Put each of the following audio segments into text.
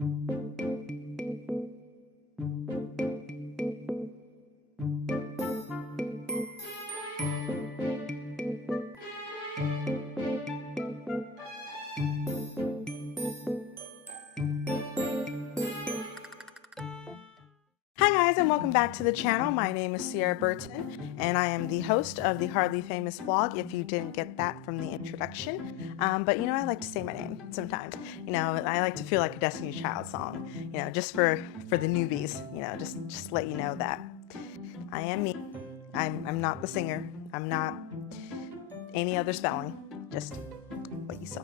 Hi guys, and welcome back to the channel. My name is Ceirra Burton and I am the host of the Hardly Famous vlog, if you didn't get that from the introduction. But you know, I like to say my name sometimes. You know, I like to feel like a Destiny's Child song, you know, just for the newbies, you know, just let you know that I am me. I'm not the singer. I'm not any other spelling, just what you saw.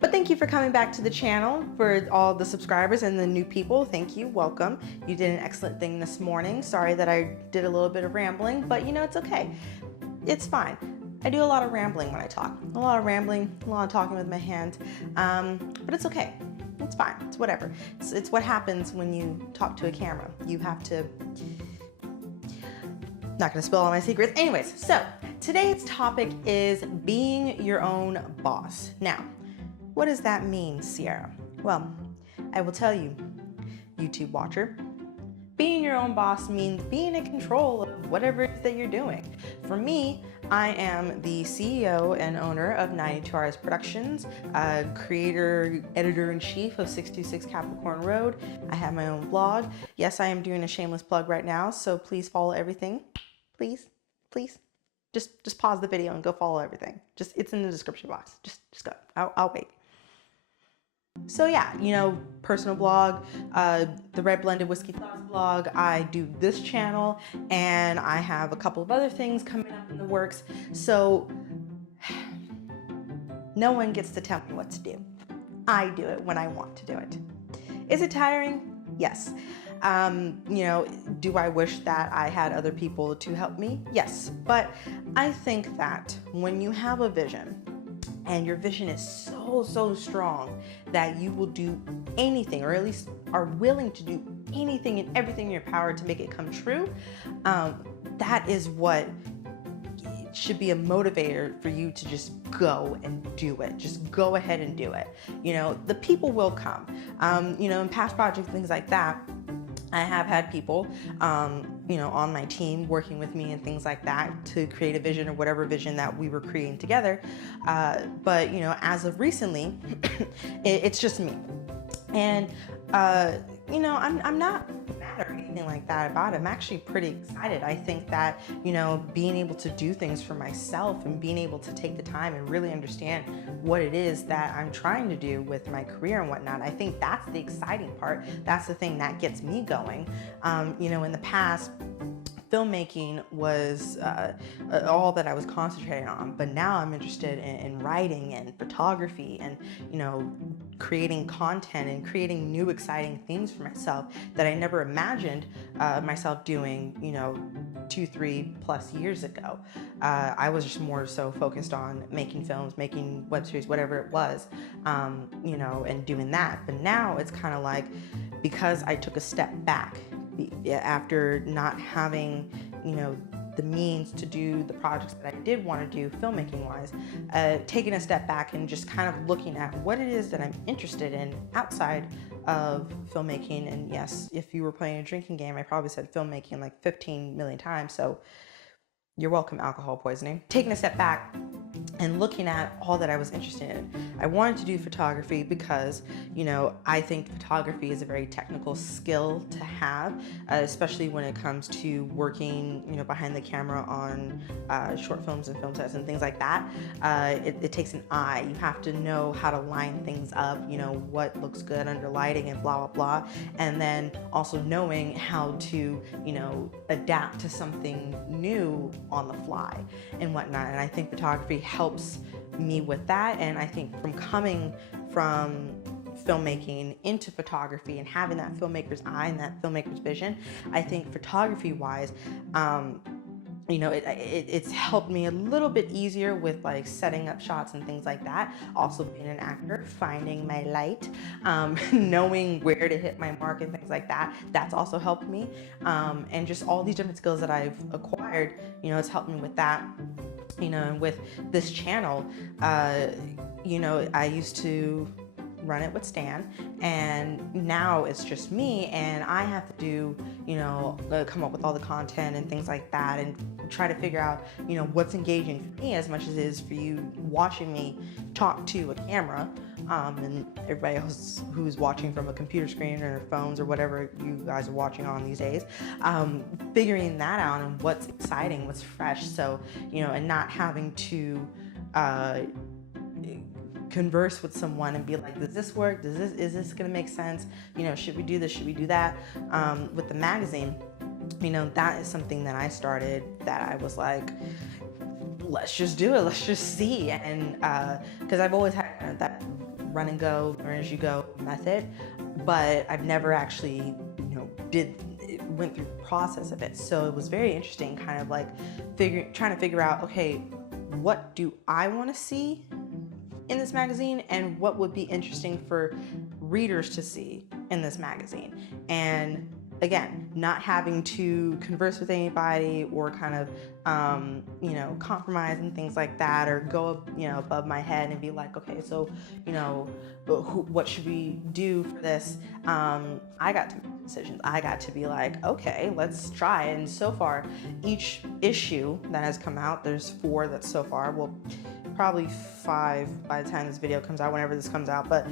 But thank you for coming back to the channel. For all the subscribers and the new people, thank you, welcome. You did an excellent thing this morning. Sorry that I did a little bit of rambling, but you know, it's okay. It's fine. I do a lot of rambling when I talk. A lot of rambling, a lot of talking with my hand, but it's okay. It's fine, it's whatever. It's what happens when you talk to a camera. You have to, not gonna spill all my secrets. Anyways, so today's topic is being your own boss. Now, what does that mean, Ceirra? Well, I will tell you, YouTube watcher, being your own boss means being in control of whatever it is that you're doing. For me, I am the CEO and owner of 92 Hours Productions, creator, editor-in-chief of 626 Capricorn Road. I have my own blog. Yes, I am doing a shameless plug right now, so please follow everything. Please, please. Just pause the video and go follow everything. It's in the description box. Just go. I'll wait. So yeah, you know, personal blog, the Red Blended Whiskey Thoughts blog, I do this channel, and I have a couple of other things coming up in the works. So no one gets to tell me what to do. I do it when I want to do it. Is it tiring? Yes. You know, do I wish that I had other people to help me? Yes. But I think that when you have a vision, and your vision is so strong that you will do anything, or at least are willing to do anything and everything in your power to make it come true, that is what should be a motivator for you to just go and do it. Just go ahead and do it. You know, the people will come. You know, in past projects, things like that, I have had people, you know, on my team working with me and things like that to create a vision or whatever vision that we were creating together. But, you know, as of recently, it's just me. And, you know, I'm not mad or anything like that about it. I'm actually pretty excited. I think that, you know, being able to do things for myself and being able to take the time and really understand what it is that I'm trying to do with my career and whatnot, I think that's the exciting part. That's the thing that gets me going. You know, in the past, filmmaking was all that I was concentrating on, but now I'm interested in writing and photography and, you know, creating content and creating new exciting things for myself that I never imagined myself doing, you know, 2-3+ years ago. I was just more so focused on making films, making web series, whatever it was, you know, and doing that. But now it's kind of like, because I took a step back after not having, you know, the means to do the projects that I did want to do filmmaking wise, taking a step back and just kind of looking at what it is that I'm interested in outside of filmmaking. And yes, if you were playing a drinking game, I probably said filmmaking like 15 million times, so you're welcome, alcohol poisoning. Taking a step back and looking at all that I was interested in. I wanted to do photography because, you know, I think photography is a very technical skill to have, especially when it comes to working, you know, behind the camera on short films and film sets and things like that. It takes an eye. You have to know how to line things up, you know, what looks good under lighting and blah, blah, blah. And then also knowing how to, you know, adapt to something new on the fly and whatnot. And I think photography helps me with that. And I think from coming from filmmaking into photography and having that filmmaker's eye and that filmmaker's vision, I think photography wise, you know, it's helped me a little bit easier with like setting up shots and things like that. Also being an actor, finding my light, knowing where to hit my mark and things like that, that's also helped me. And just all these different skills that I've acquired, you know, it's helped me with that. You know, and with this channel, you know, I used to run it with Stan, and now it's just me, and I have to do, come up with all the content and things like that, and try to figure out, what's engaging for me as much as it is for you watching me talk to a camera, and everybody else who's watching from a computer screen or phones or whatever you guys are watching on these days, figuring that out and what's exciting, what's fresh. So, and not having to converse with someone and be like, does this work? Is this gonna make sense? Should we do this? Should we do that? With the magazine, that is something that I started that I was like, let's just do it. Let's just see. And because I've always had that run and go, learn as you go method, but I've never actually, went through the process of it. So it was very interesting, kind of like trying to figure out, okay, what do I want to see in this magazine, and what would be interesting for readers to see in this magazine. And again, not having to converse with anybody or kind of, compromise and things like that, or go, above my head and be like, okay, so, what should we do for this? I got to make decisions. I got to be like, okay, let's try. And so far, each issue that has come out, there's 4 that's so far. Well, probably 5 by the time this video comes out, whenever this comes out, but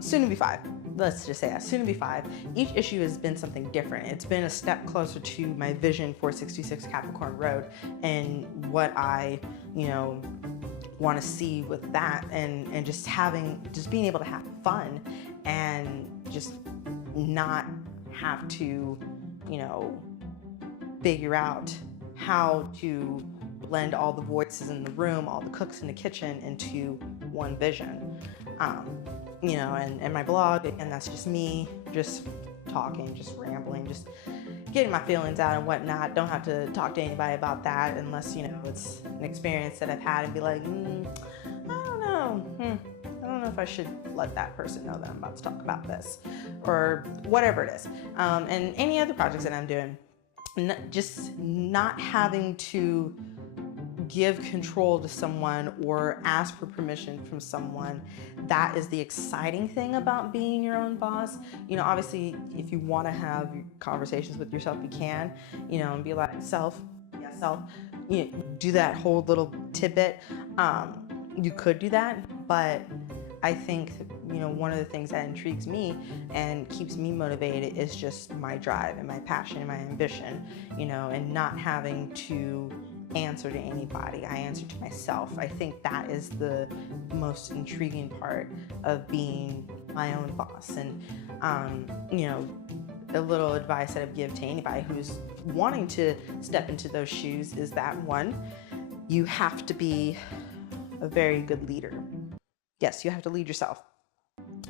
soon to be 5. Let's just say that, soon to be 5. Each issue has been something different. It's been a step closer to my vision for 66 Capricorn Road and what I, want to see with that, and just being able to have fun and just not have to, figure out how to blend all the voices in the room, all the cooks in the kitchen into one vision. And my blog, and that's just me just talking, just rambling, just getting my feelings out and whatnot. Don't have to talk to anybody about that unless, it's an experience that I've had and be like, I don't know if I should let that person know that I'm about to talk about this, or whatever it is. And any other projects that I'm doing, just not having to give control to someone or ask for permission from someone. That is the exciting thing about being your own boss. Obviously, if you want to have conversations with yourself, you can, and be like, self, do that whole little tidbit. You could do that, but I think, one of the things that intrigues me and keeps me motivated is just my drive and my passion and my ambition, and not having to answer to anybody. I answer to myself. I think that is the most intriguing part of being my own boss. And, a little advice that I give to anybody who's wanting to step into those shoes is that, one, you have to be a very good leader. Yes, you have to lead yourself,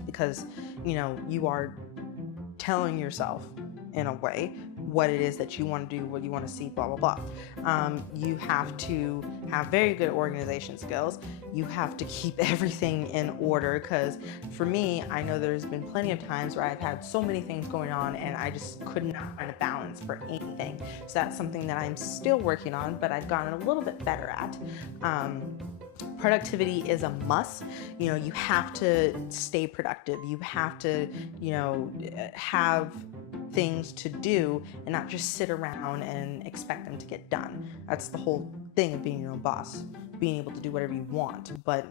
because, you are telling yourself in a way what it is that you want to do, what you want to see, blah, blah, blah. You have to have very good organization skills. You have to keep everything in order, because for me, I know there's been plenty of times where I've had so many things going on and I just could not find a balance for anything. So that's something that I'm still working on, but I've gotten a little bit better at. Productivity is a must. You have to stay productive. You have to, have things to do and not just sit around and expect them to get done. That's the whole thing of being your own boss, being able to do whatever you want, but,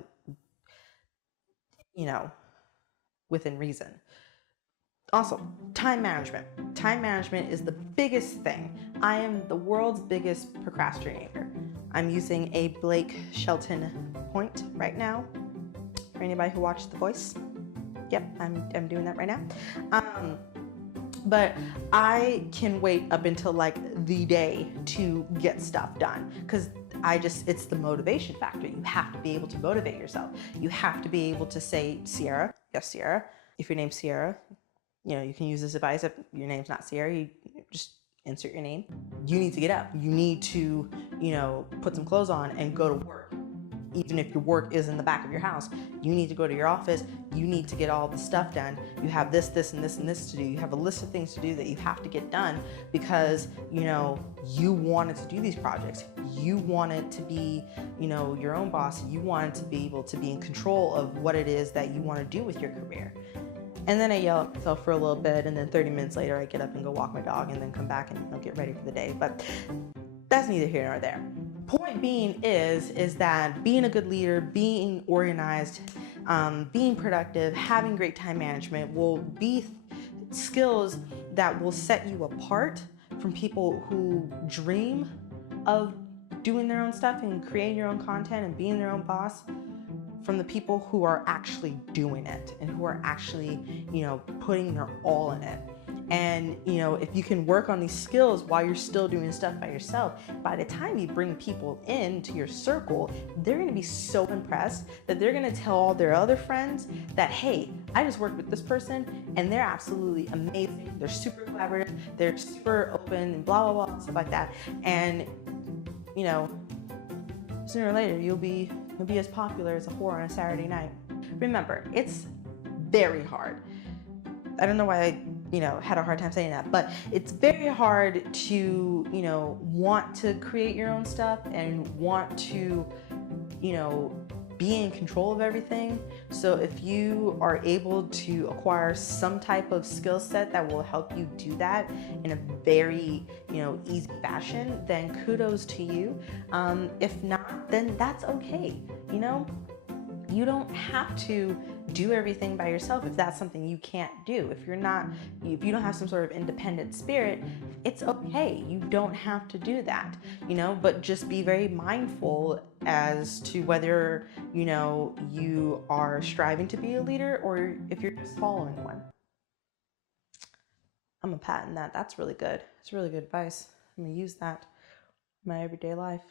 within reason. Also, time management. Time management is the biggest thing. I am the world's biggest procrastinator. I'm using a Blake Shelton point right now. For anybody who watched The Voice. Yep, I'm doing that right now. But I can wait up until like the day to get stuff done, because it's the motivation factor. You have to be able to motivate yourself. You have to be able to say, Ceirra, yes, Ceirra. If your name's Ceirra, you can use this advice. If your name's not Ceirra, you just insert your name. You need to get up. You need to, put some clothes on and go to work. Even if your work is in the back of your house, you need to go to your office, you need to get all the stuff done. You have this, this, and this, and this to do. You have a list of things to do that you have to get done because, you know, you wanted to do these projects. You wanted to be, you know, your own boss. You wanted to be able to be in control of what it is that you want to do with your career. And then I yell at myself for a little bit, and then 30 minutes later, I get up and go walk my dog and then come back and, you know, get ready for the day. But that's neither here nor there. Point being is that being a good leader, being organized, being productive, having great time management will be skills that will set you apart from people who dream of doing their own stuff and creating your own content and being their own boss, from the people who are actually doing it and who are actually, you know, putting their all in it. And, you know, if you can work on these skills while you're still doing stuff by yourself, by the time you bring people into your circle, they're going to be so impressed that they're going to tell all their other friends that, hey, I just worked with this person and they're absolutely amazing. They're super collaborative. They're super open and blah, blah, blah, stuff like that. And, you know, sooner or later, you'll be as popular as a whore on a Saturday night. Remember, it's very hard. I don't know why I, you know, had a hard time saying that, but it's very hard to, you know, want to create your own stuff and want to, you know, be in control of everything. So if you are able to acquire some type of skill set that will help you do that in a very, you know, easy fashion, then kudos to you. If not, then that's okay. You know, you don't have to do everything by yourself if that's something you can't do. If you don't have some sort of independent spirit, it's okay. You don't have to do that, you know, but just be very mindful as to whether, you know, you are striving to be a leader or if you're just following one. I'm gonna patent that. That's really good. It's really good advice. I'm gonna use that in my everyday life.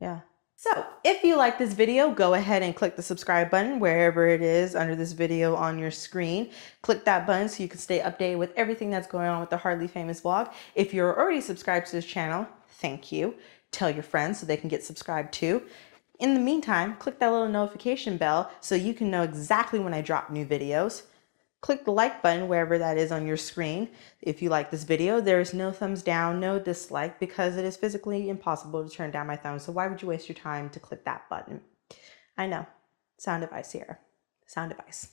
Yeah. So if you like this video, go ahead and click the subscribe button wherever it is under this video on your screen. Click that button so you can stay updated with everything that's going on with the Hardly Famous vlog. If you're already subscribed to this channel, thank you. Tell your friends so they can get subscribed too. In the meantime, click that little notification bell so you can know exactly when I drop new videos. Click the like button wherever that is on your screen. If you like this video, there is no thumbs down, no dislike, because it is physically impossible to turn down my thumb. So why would you waste your time to click that button? I know. Sound advice here. Sound advice.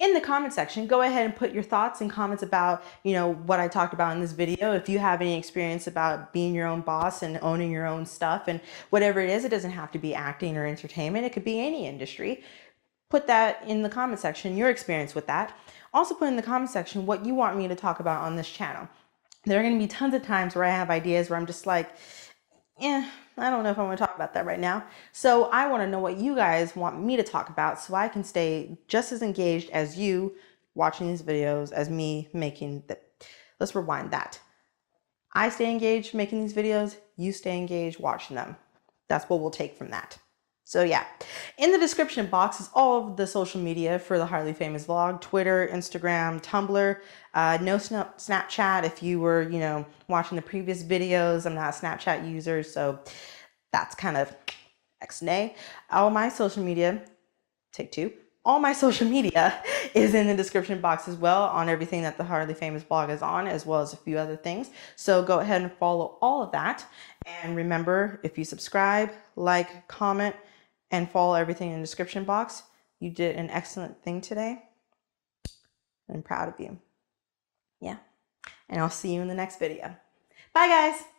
In the comment section, go ahead and put your thoughts and comments about, you know, what I talked about in this video. If you have any experience about being your own boss and owning your own stuff and whatever it is, it doesn't have to be acting or entertainment. It could be any industry. Put that in the comment section, your experience with that. Also put in the comment section what you want me to talk about on this channel. There are going to be tons of times where I have ideas where I'm just like, I don't know if I want to talk about that right now. So I want to know what you guys want me to talk about so I can stay just as engaged as you watching these videos as me making the, let's rewind that. I stay engaged making these videos, you stay engaged watching them. That's what we'll take from that. So yeah, in the description box is all of the social media for the Hardly Famous vlog: Twitter, Instagram, Tumblr. No Snapchat. If you were, you know, watching the previous videos, I'm not a Snapchat user, so that's kind of X-nay. All my social media, take two. All my social media is in the description box as well, on everything that the Hardly Famous blog is on, as well as a few other things. So go ahead and follow all of that. And remember, if you subscribe, like, comment, and follow everything in the description box, you did an excellent thing today. I'm proud of you. Yeah. And I'll see you in the next video. Bye, guys.